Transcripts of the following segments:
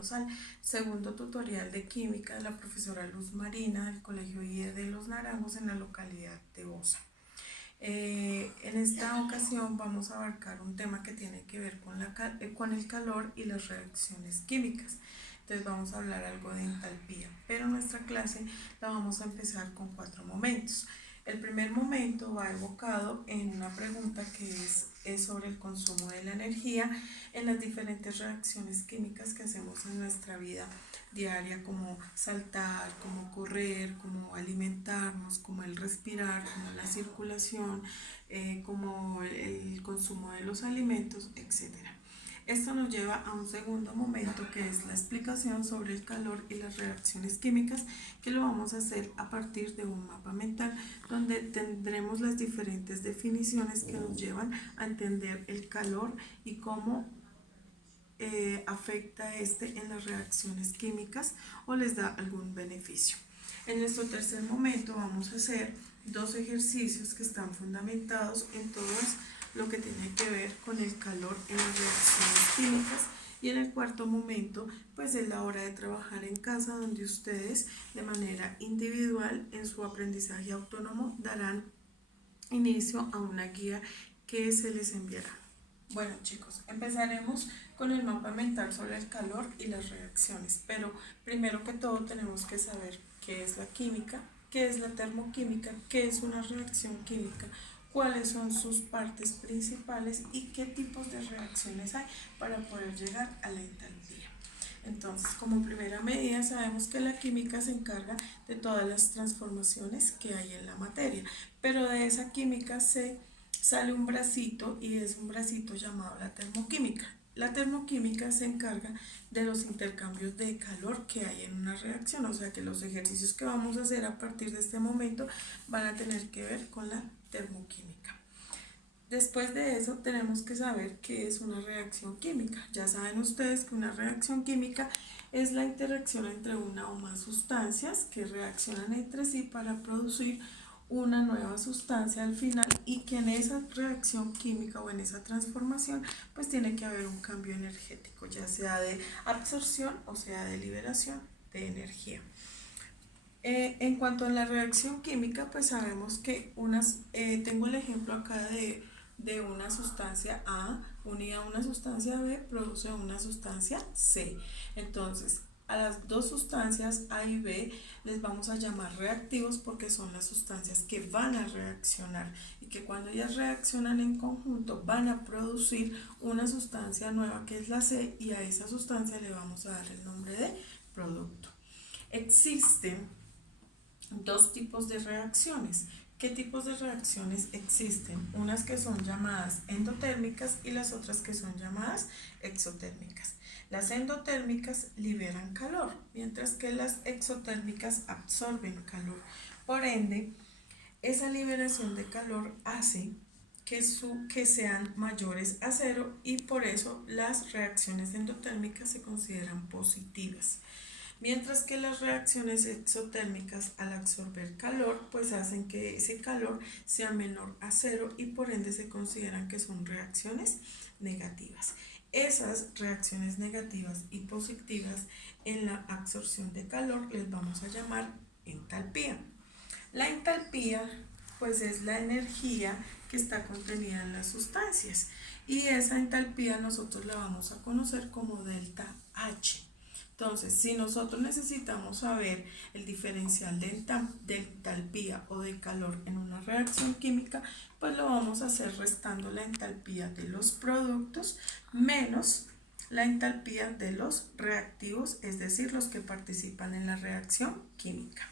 bienvenidos al segundo tutorial de química de la profesora Luz Marina del Colegio IE de Los Naranjos en la localidad de Osa. En esta ocasión vamos a abarcar un tema que tiene que ver con el calor y las reacciones químicas. Entonces vamos a hablar algo de entalpía, pero nuestra clase la vamos a empezar con 4 momentos. El primer momento va evocado en una pregunta que es sobre el consumo de la energía en las diferentes reacciones químicas que hacemos en nuestra vida diaria, como saltar, como correr, como alimentarnos, como el respirar, como la circulación, como el consumo de los alimentos, etcétera. Esto nos lleva a un segundo momento que es la explicación sobre el calor y las reacciones químicas, que lo vamos a hacer a partir de un mapa mental donde tendremos las diferentes definiciones que nos llevan a entender el calor y cómo afecta en las reacciones químicas o les da algún beneficio. En nuestro tercer momento vamos a hacer 2 ejercicios que están fundamentados en todo lo que tiene que ver con el calor en las reacciones químicas. Y en el cuarto momento, pues es la hora de trabajar en casa, donde ustedes de manera individual en su aprendizaje autónomo darán inicio a una guía que se les enviará. Bueno chicos, empezaremos con el mapa mental sobre el calor y las reacciones, pero primero que todo tenemos que saber qué es la química, qué es la termoquímica, qué es una reacción química, cuáles son sus partes principales y qué tipos de reacciones hay para poder llegar a la entalpía. Entonces, como primera medida, sabemos que la química se encarga de todas las transformaciones que hay en la materia, pero de esa química sale un bracito y es un bracito llamado la termoquímica. La termoquímica se encarga de los intercambios de calor que hay en una reacción, o sea que los ejercicios que vamos a hacer a partir de este momento van a tener que ver con la termoquímica. Después de eso tenemos que saber qué es una reacción química. Ya saben ustedes que una reacción química es la interacción entre una o más sustancias que reaccionan entre sí para producir una nueva sustancia al final, y que en esa reacción química o en esa transformación pues tiene que haber un cambio energético, ya sea de absorción o sea de liberación de energía. En cuanto a la reacción química, pues sabemos que tengo el ejemplo acá de una sustancia A unida a una sustancia B produce una sustancia C. Entonces, a las dos sustancias A y B les vamos a llamar reactivos porque son las sustancias que van a reaccionar y que cuando ellas reaccionan en conjunto van a producir una sustancia nueva que es la C, y a esa sustancia le vamos a dar el nombre de producto. Existen 2 tipos de reacciones. ¿Qué tipos de reacciones existen? Unas que son llamadas endotérmicas y las otras que son llamadas exotérmicas. Las endotérmicas liberan calor, mientras que las exotérmicas absorben calor. Por ende, esa liberación de calor hace que sean mayores a 0, y por eso las reacciones endotérmicas se consideran positivas. Mientras que las reacciones exotérmicas al absorber calor pues hacen que ese calor sea menor a 0 y por ende se consideran que son reacciones negativas. Esas reacciones negativas y positivas en la absorción de calor les vamos a llamar entalpía. La entalpía pues es la energía que está contenida en las sustancias, y esa entalpía nosotros la vamos a conocer como delta H. Entonces, si nosotros necesitamos saber el diferencial de entalpía o de calor en una reacción química, pues lo vamos a hacer restando la entalpía de los productos menos la entalpía de los reactivos, es decir, los que participan en la reacción química.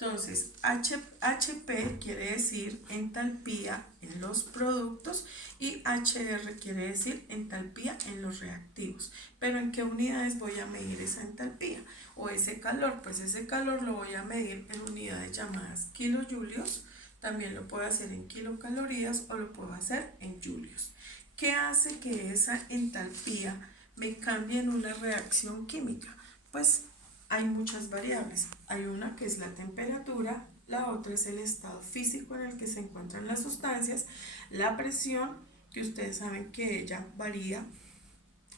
Entonces, HP quiere decir entalpía en los productos y HR quiere decir entalpía en los reactivos. Pero ¿en qué unidades voy a medir esa entalpía o ese calor? Pues ese calor lo voy a medir en unidades llamadas kilojulios. También lo puedo hacer en kilocalorías o lo puedo hacer en julios. ¿Qué hace que esa entalpía me cambie en una reacción química? Pues hay muchas variables. Hay una que es la temperatura, la otra es el estado físico en el que se encuentran las sustancias, la presión, que ustedes saben que ella varía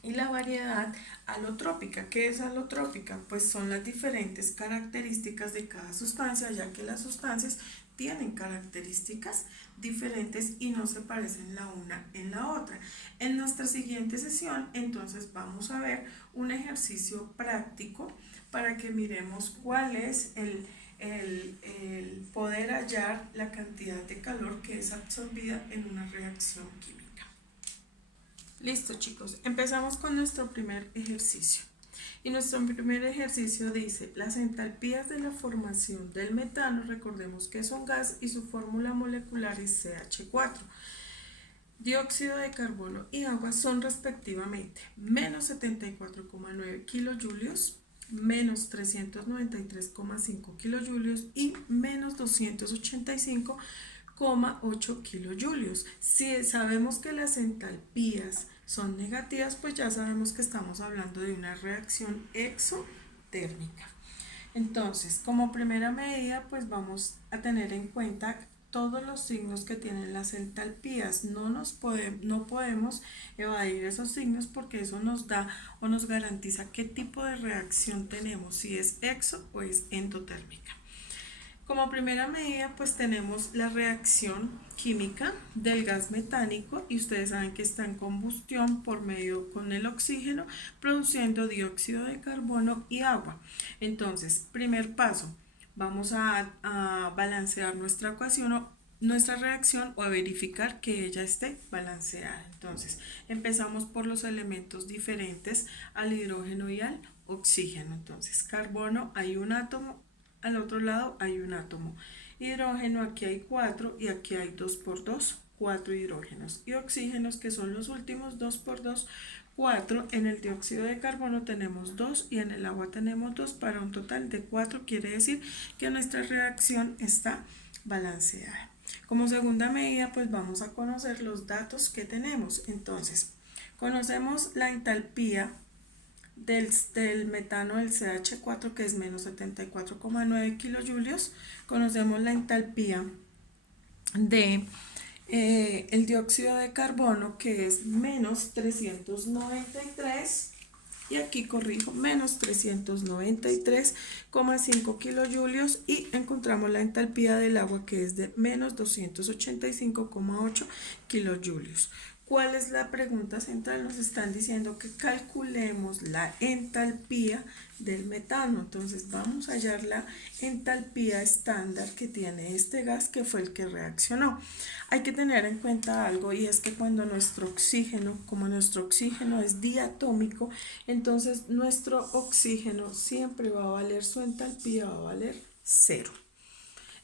y la variedad alotrópica. ¿Qué es alotrópica? Pues son las diferentes características de cada sustancia, ya que las sustancias tienen características diferentes y no se parecen la una en la otra. En nuestra siguiente sesión, entonces vamos a ver un ejercicio práctico para que miremos cuál es el poder hallar la cantidad de calor que es absorbida en una reacción química. Listo, chicos, empezamos con nuestro primer ejercicio. Y nuestro primer ejercicio dice, las entalpías de la formación del metano, recordemos que es un gas y su fórmula molecular es CH4. Dióxido de carbono y agua son respectivamente menos 74,9 kilojulios, menos 393,5 kilojulios y menos 285,8 kilojulios. Si sabemos que las entalpías son negativas, pues ya sabemos que estamos hablando de una reacción exotérmica. Entonces, como primera medida, pues vamos a tener en cuenta todos los signos que tienen las entalpías. No podemos evadir esos signos porque eso nos da o nos garantiza qué tipo de reacción tenemos, si es exo o es endotérmica. Como primera medida, pues tenemos la reacción química del gas metánico y ustedes saben que está en combustión por medio con el oxígeno, produciendo dióxido de carbono y agua. Entonces, primer paso, vamos a balancear nuestra ecuación nuestra reacción o a verificar que ella esté balanceada. Entonces, empezamos por los elementos diferentes al hidrógeno y al oxígeno. Entonces, carbono, hay un átomo, al otro lado hay un átomo. Hidrógeno, aquí hay 4 y aquí hay 2 por 2, 4 hidrógenos. Y oxígenos, que son los últimos, 2 por 2, 4. En el dióxido de carbono tenemos 2 y en el agua tenemos 2 para un total de 4. Quiere decir que nuestra reacción está balanceada. Como segunda medida, pues vamos a conocer los datos que tenemos. Entonces, conocemos la entalpía del metano del CH4, que es menos 74,9 kilojulios. Conocemos la entalpía de el dióxido de carbono, que es menos 393, y aquí corrijo, menos 393,5 kilojulios, y encontramos la entalpía del agua, que es de menos 285,8 kilojulios. ¿Cuál es la pregunta central? Nos están diciendo que calculemos la entalpía del metano. Entonces vamos a hallar la entalpía estándar que tiene este gas, que fue el que reaccionó. Hay que tener en cuenta algo, y es que cuando nuestro oxígeno, como nuestro oxígeno es diatómico, entonces nuestro oxígeno siempre va a valer, su entalpía va a valer 0.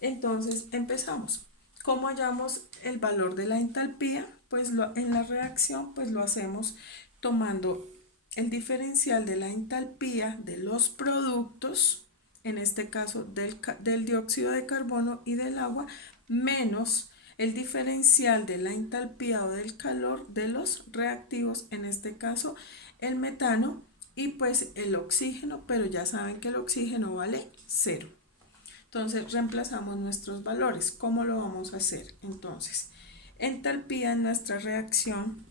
Entonces empezamos. ¿Cómo hallamos el valor de la entalpía? Pues en la reacción pues lo hacemos tomando el diferencial de la entalpía de los productos, en este caso del dióxido de carbono y del agua, menos el diferencial de la entalpía o del calor de los reactivos, en este caso el metano y pues el oxígeno, pero ya saben que el oxígeno vale 0. Entonces reemplazamos nuestros valores. ¿Cómo lo vamos a hacer? Entonces, entalpía en nuestra reacción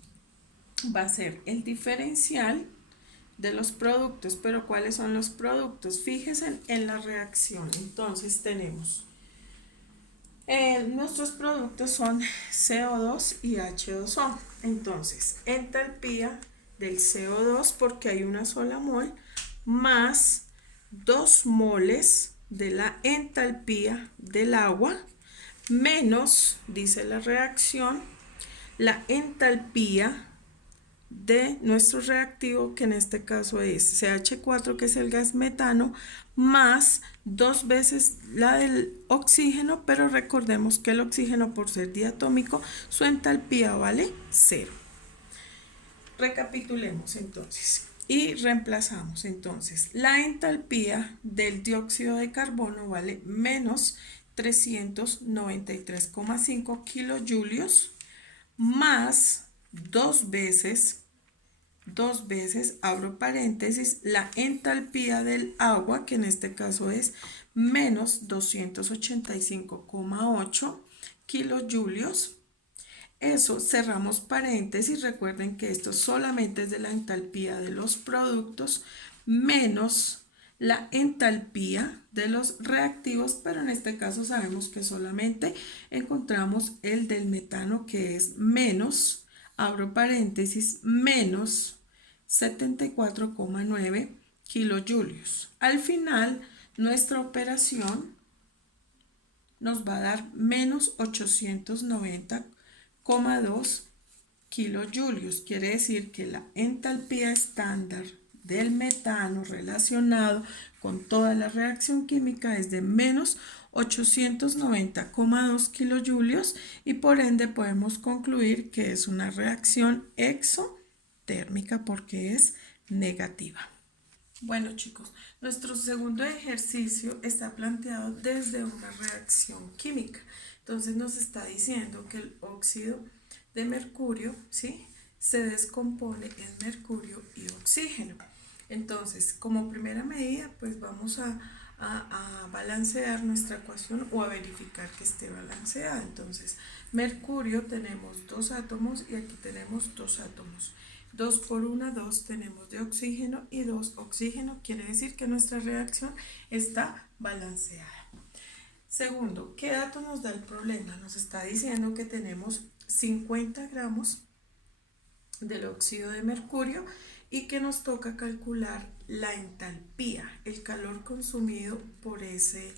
va a ser el diferencial de los productos. ¿Pero cuáles son los productos? Fíjense en la reacción. Entonces tenemos nuestros productos son CO2 y H2O. Entonces, entalpía del CO2, porque hay una sola mol, más 2 moles de la entalpía del agua, menos, dice la reacción, la entalpía de nuestro reactivo, que en este caso es CH4, que es el gas metano, más 2 veces la del oxígeno, pero recordemos que el oxígeno, por ser diatómico, su entalpía vale 0. Recapitulemos entonces y reemplazamos. Entonces, la entalpía del dióxido de carbono vale menos 393,5 kilojulios, más 2 veces, abro paréntesis, la entalpía del agua, que en este caso es menos 285,8 kilojulios, eso cerramos paréntesis. Recuerden que esto solamente es de la entalpía de los productos menos la entalpía de los reactivos, pero en este caso sabemos que solamente encontramos el del metano, que es menos, abro paréntesis, menos 74,9 kilojulios. Al final, nuestra operación nos va a dar menos 890,2 kilojulios. Quiere decir que la entalpía estándar del metano relacionado con toda la reacción química es de menos 890,2 kilojulios y por ende podemos concluir que es una reacción exotérmica porque es negativa. Bueno, chicos, nuestro segundo ejercicio está planteado desde una reacción química. Entonces nos está diciendo que el óxido de mercurio, ¿sí?, se descompone en mercurio y oxígeno. Entonces, como primera medida, pues vamos a balancear nuestra ecuación o a verificar que esté balanceada. Entonces, mercurio tenemos 2 átomos y aquí tenemos 2 átomos. 2 por 1, 2 tenemos de oxígeno y 2 oxígeno, quiere decir que nuestra reacción está balanceada. Segundo, ¿qué dato nos da el problema? Nos está diciendo que tenemos 50 gramos del óxido de mercurio y que nos toca calcular la entalpía, el calor consumido por el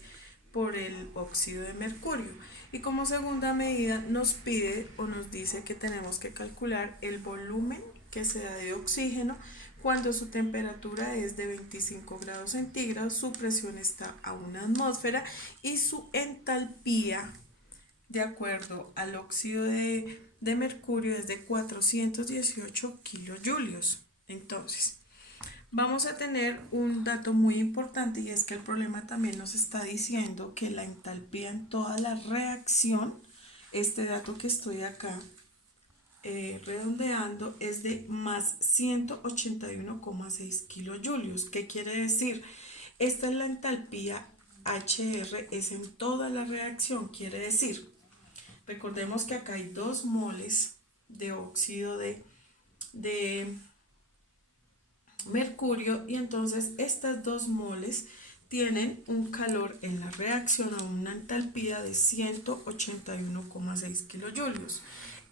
óxido de mercurio. Y como segunda medida nos pide o nos dice que tenemos que calcular el volumen que se da de oxígeno cuando su temperatura es de 25 grados centígrados, su presión está a 1 atmósfera y su entalpía, de acuerdo al óxido de mercurio, es de 418 kilojulios. Entonces, vamos a tener un dato muy importante y es que el problema también nos está diciendo que la entalpía en toda la reacción, este dato que estoy acá redondeando, es de más 181,6 kilojulios. ¿Qué quiere decir? Esta es la entalpía HR, es en toda la reacción, quiere decir, recordemos que acá hay 2 moles de óxido de mercurio y entonces estas 2 moles tienen un calor en la reacción a una entalpía de 181,6 kilojulios.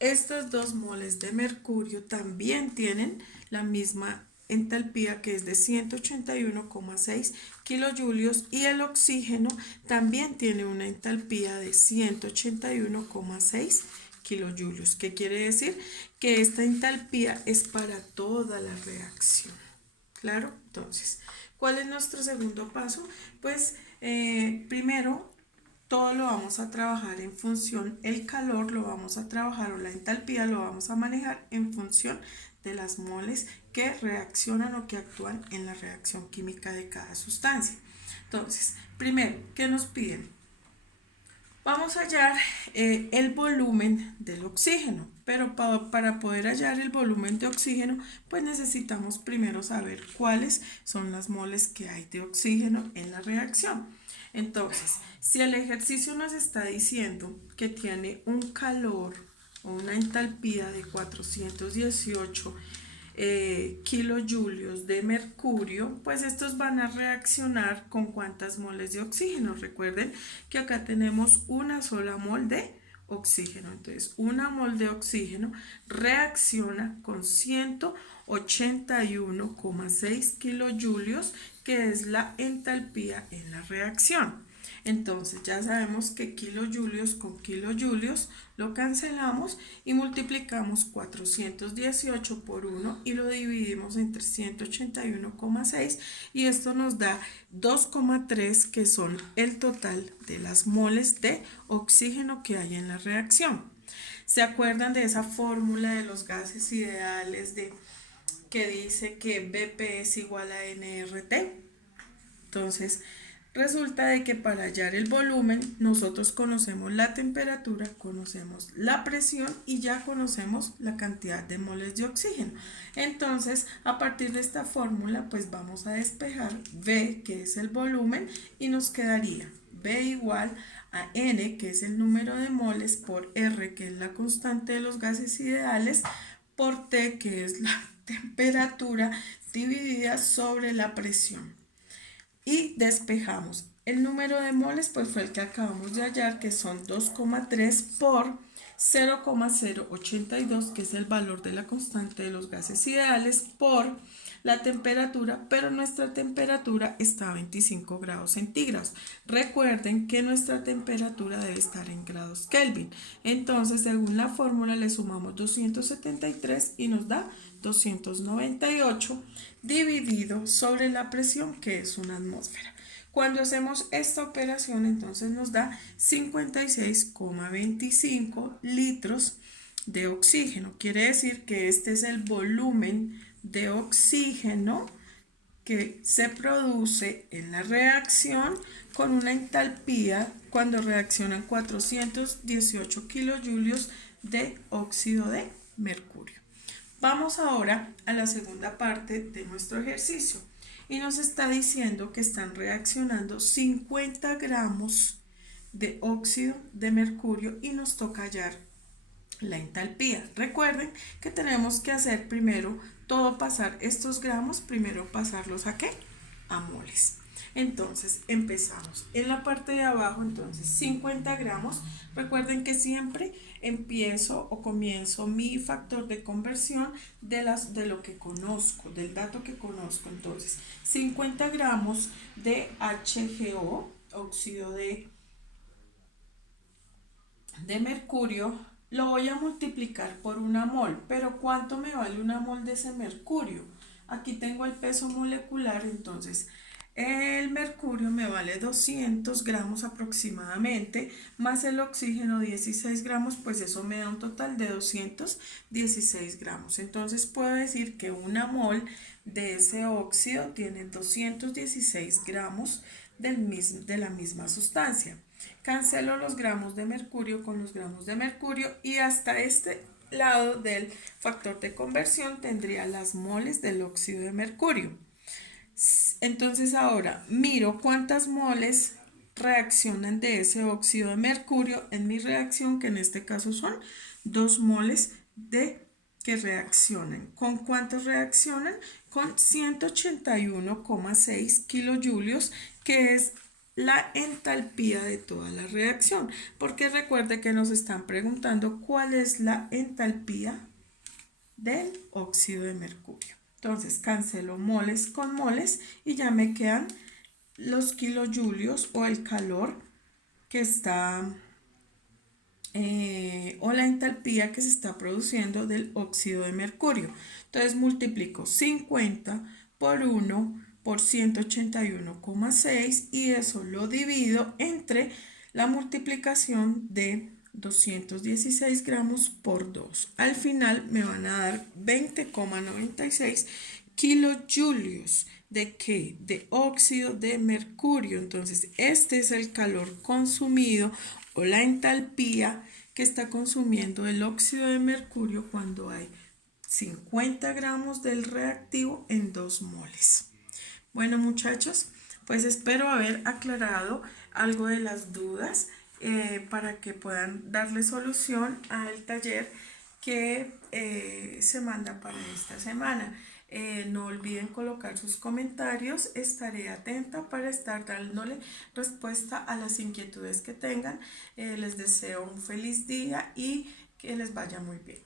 Estas 2 moles de mercurio también tienen la misma entalpía, que es de 181,6 kilojulios, y el oxígeno también tiene una entalpía de 181,6 kilojulios. ¿Qué quiere decir? Que esta entalpía es para toda la reacción. ¿Claro? Entonces, ¿cuál es nuestro segundo paso? Pues primero todo lo vamos a trabajar en función, el calor lo vamos a trabajar o la entalpía lo vamos a manejar en función de las moles que reaccionan o que actúan en la reacción química de cada sustancia. Entonces, primero, ¿qué nos piden? Vamos a hallar el volumen del oxígeno, pero para poder hallar el volumen de oxígeno, pues necesitamos primero saber cuáles son las moles que hay de oxígeno en la reacción. Entonces, si el ejercicio nos está diciendo que tiene un calor o una entalpía de 418 kilojulios de mercurio, pues estos van a reaccionar con cuántas moles de oxígeno. Recuerden que acá tenemos una sola mol de oxígeno, entonces una mol de oxígeno reacciona con 181,6 kilojulios, que es la entalpía en la reacción. Entonces ya sabemos que kilojulios con kilojulios lo cancelamos y multiplicamos 418 por 1 y lo dividimos entre 181,6 y esto nos da 2,3, que son el total de las moles de oxígeno que hay en la reacción. ¿Se acuerdan de esa fórmula de los gases ideales que dice que BP es igual a nRT? Entonces, resulta de que para hallar el volumen nosotros conocemos la temperatura, conocemos la presión y ya conocemos la cantidad de moles de oxígeno. Entonces, a partir de esta fórmula, pues vamos a despejar V, que es el volumen, y nos quedaría B igual a N, que es el número de moles, por R, que es la constante de los gases ideales, por T, que es la temperatura, dividida sobre la presión. Y despejamos. El número de moles pues fue el que acabamos de hallar, que son 2,3 por 0,082, que es el valor de la constante de los gases ideales, por la temperatura, pero nuestra temperatura está a 25 grados centígrados. Recuerden que nuestra temperatura debe estar en grados Kelvin. Entonces, según la fórmula, le sumamos 273 y nos da 298 dividido sobre la presión, que es una atmósfera. Cuando hacemos esta operación, entonces nos da 56,25 litros de oxígeno. Quiere decir que este es el volumen de oxígeno que se produce en la reacción con una entalpía cuando reaccionan 418 kilojulios de óxido de mercurio. Vamos ahora a la segunda parte de nuestro ejercicio y nos está diciendo que están reaccionando 50 gramos de óxido de mercurio y nos toca hallar la entalpía. Recuerden que tenemos que hacer primero todo, pasar estos gramos, primero pasarlos ¿a qué? A moles. Entonces empezamos en la parte de abajo, entonces 50 gramos. Recuerden que siempre empiezo o comienzo mi factor de conversión de lo que conozco, del dato que conozco. Entonces 50 gramos de HGO, óxido de mercurio, lo voy a multiplicar por una mol. Pero ¿cuánto me vale una mol de ese mercurio? Aquí tengo el peso molecular, entonces el mercurio me vale 200 gramos aproximadamente, más el oxígeno 16 gramos, pues eso me da un total de 216 gramos. Entonces puedo decir que una mol de ese óxido tiene 216 gramos de la misma sustancia. Cancelo los gramos de mercurio con los gramos de mercurio y hasta este lado del factor de conversión tendría las moles del óxido de mercurio. Entonces ahora miro cuántas moles reaccionan de ese óxido de mercurio en mi reacción, que en este caso son 2 moles que reaccionan. ¿Con cuántos reaccionan? Con 181,6 kilojulios, que es la entalpía de toda la reacción, porque recuerde que nos están preguntando cuál es la entalpía del óxido de mercurio. Entonces cancelo moles con moles y ya me quedan los kilojulios o el calor que está o la entalpía que se está produciendo del óxido de mercurio. Entonces multiplico 50 por 1 por 181,6 y eso lo divido entre la multiplicación de 216 gramos por 2. Al final me van a dar 20,96 kilojulios. ¿De qué? De óxido de mercurio. Entonces este es el calor consumido o la entalpía que está consumiendo el óxido de mercurio cuando hay 50 gramos del reactivo en 2 moles. Bueno, muchachos, pues espero haber aclarado algo de las dudas para que puedan darle solución al taller que se manda para esta semana. No olviden colocar sus comentarios, estaré atenta para estar dándole respuesta a las inquietudes que tengan. Les deseo un feliz día y que les vaya muy bien.